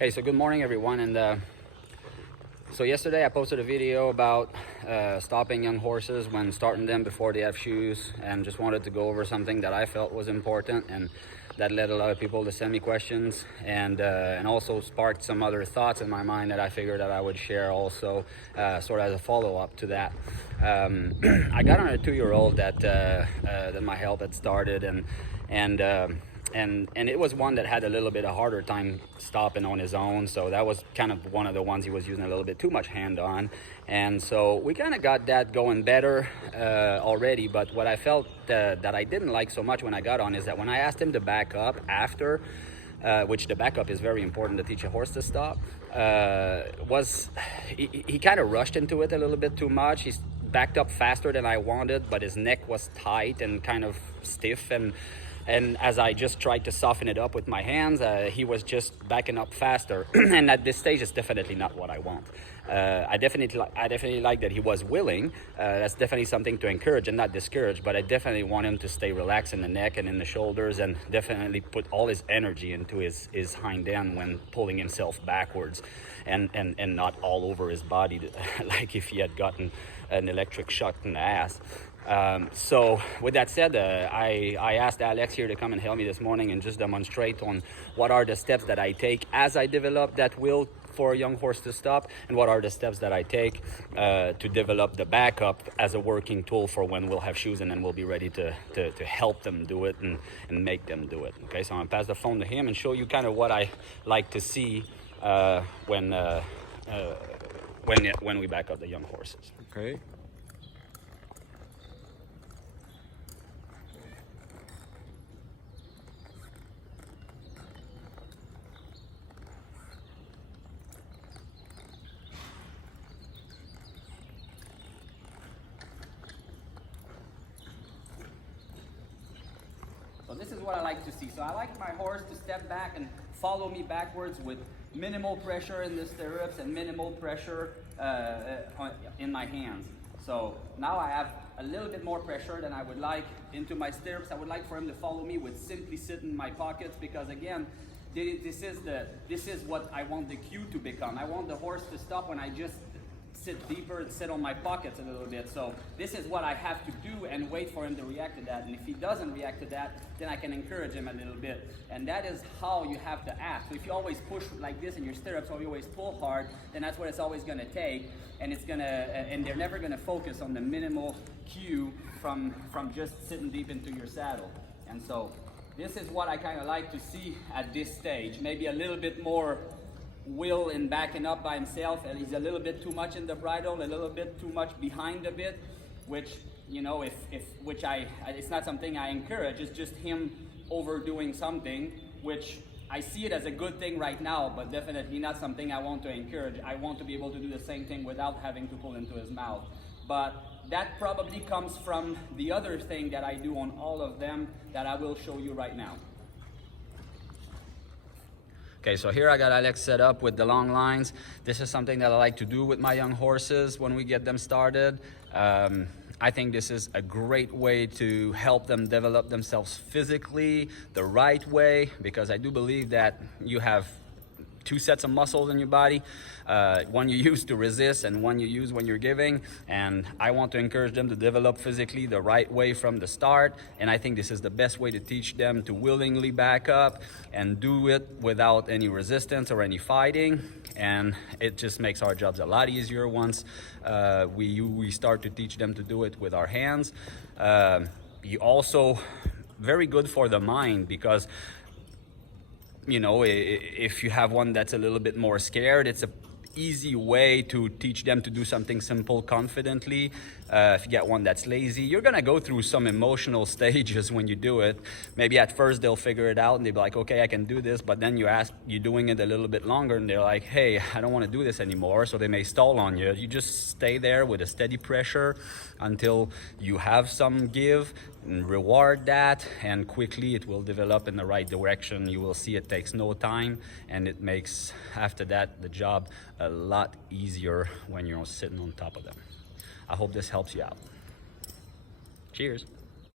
Okay, so good morning everyone, and so yesterday I posted a video about stopping young horses when starting them before they have shoes, and just wanted to go over something that I felt was important, and that led a lot of people to send me questions, and also sparked some other thoughts in my mind that I figured that I would share also, sort of as a follow-up to that. I got on a 2-year-old that my help had started, and it was one that had a little bit of harder time stopping on his own, so that was kind of one of the ones he was using a little bit too much hand on, and so we kind of got that going better already. But what I felt that I didn't like so much when I got on is that when I asked him to back up after, which the backup is very important to teach a horse to stop, was he kind of rushed into it a little bit too much. He backed up faster than I wanted, but his neck was tight and kind of stiff, and as I just tried to soften it up with my hands, he was just backing up faster. And at this stage, it's definitely not what I want. I definitely like that he was willing. That's definitely something to encourage and not discourage, but I definitely want him to stay relaxed in the neck and in the shoulders, and definitely put all his energy into his hind end when pulling himself backwards, and not all over his body, like if he had gotten an electric shock in the ass. So with that said, I asked Alex here to come and help me this morning and just demonstrate on what are the steps that I take as I develop that will for a young horse to stop, and what are the steps that I take to develop the backup as a working tool for when we'll have shoes, and then we'll be ready to help them do it and make them do it. Okay, so I'm gonna pass the phone to him and show you kind of what I like to see when we back up the young horses. Okay. So this is what I like to see. So I like my horse to step back and follow me backwards with minimal pressure in the stirrups and minimal pressure in my hands. So now I have a little bit more pressure than I would like into my stirrups. I would like for him to follow me with simply sit in my pockets, because again, this is what I want the cue to become. I want the horse to stop when I just sit deeper and sit on my pockets a little bit. So this is what I have to do, and wait for him to react to that. And if he doesn't react to that, then I can encourage him a little bit. And that is how you have to act. So if you always push like this in your stirrups, or you always pull hard, then that's what it's always going to take. And it's gonna, and they're never going to focus on the minimal cue from just sitting deep into your saddle. And so this is what I kind of like to see at this stage. Maybe a little bit more will in backing up by himself, and he's a little bit too much in the bridle, a little bit too much behind a bit, which, you know, it's not something I encourage. It's just him overdoing something, which I see it as a good thing right now, but definitely not something I want to encourage. I want to be able to do the same thing without having to pull into his mouth. But that probably comes from the other thing that I do on all of them that I will show you right now. Okay, so here I got Alex set up with the long lines. This is something that I like to do with my young horses when we get them started. I think this is a great way to help them develop themselves physically the right way, because I do believe that you have two sets of muscles in your body, one you use to resist and one you use when you're giving, and I want to encourage them to develop physically the right way from the start. And I think this is the best way to teach them to willingly back up and do it without any resistance or any fighting, and it just makes our jobs a lot easier once we start to teach them to do it with our hands. You also very good for the mind, because you know, if you have one that's a little bit more scared, it's a easy way to teach them to do something simple confidently. If you get one that's lazy, you're gonna go through some emotional stages when you do it. Maybe at first they'll figure it out and they'll be like, okay, I can do this, but then you're doing it a little bit longer and they're like, hey, I don't want to do this anymore, so they may stall on you. You just stay there with a steady pressure until you have some give, and reward that, and quickly it will develop in the right direction. You will see it takes no time, and it makes, after that, the job a lot easier when you're sitting on top of them. I hope this helps you out. Cheers.